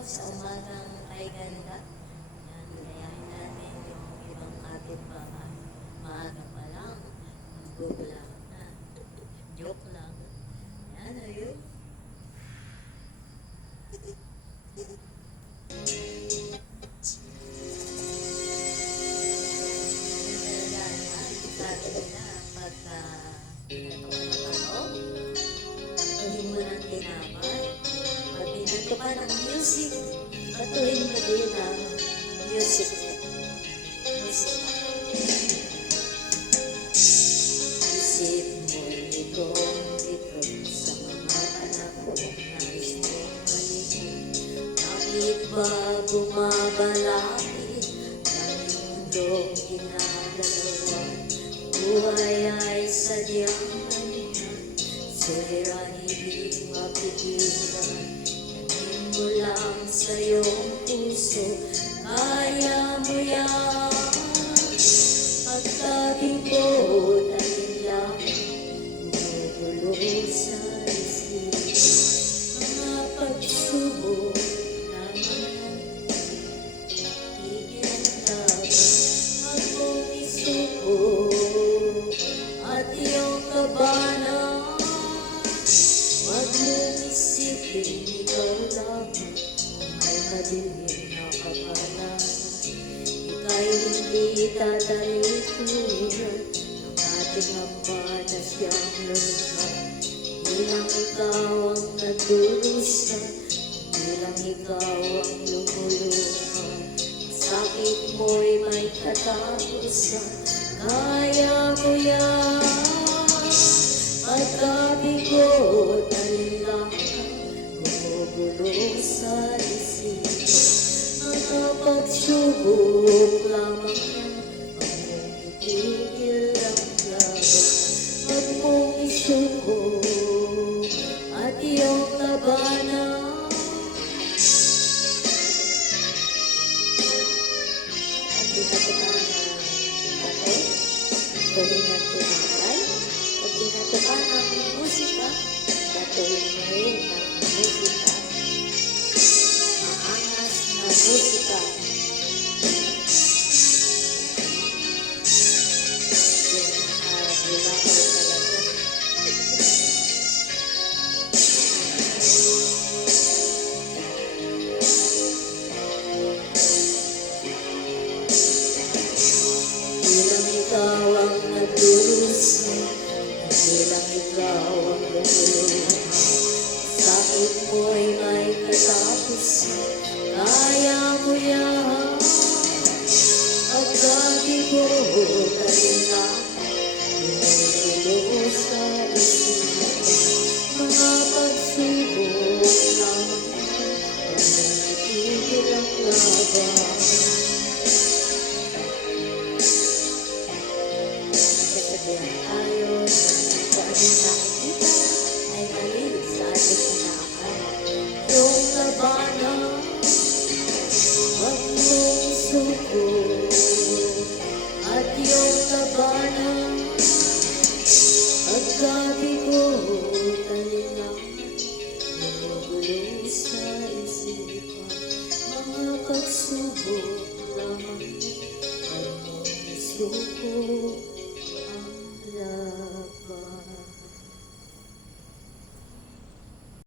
sa umagang ay ganda. Yan, gayahin natin yung ibang ating mga maaga pa lang. Magbubula na. Joke lang. Yan, ayun. Ito pa ng music, patuhin mo din ang music. Isip mo ito sa mga panahon na gusto malihin. Bakit ba bumabalakid ang mundong ginagalawa? Buhay ay sadyang ganyan, suliranin mapigilan. Mo lang sa iyong puso, kaya mo yan. Pagkabing ko, dahil lang gumugulo sa isip. Mga pagsubok naman, tigil laban. Pag mong isuko at iyong kabanan, wag mong isipin ikaw lamang ay madilim na kapalaran. Ika'y hindi tatalikuran ng ating Ama na siyang lumikha. Bilang ikaw ang nagdurusa, bilang ikaw ang lumuluha. Sakit mo'y may katapusan, kaya mo yan. Pagkabing ko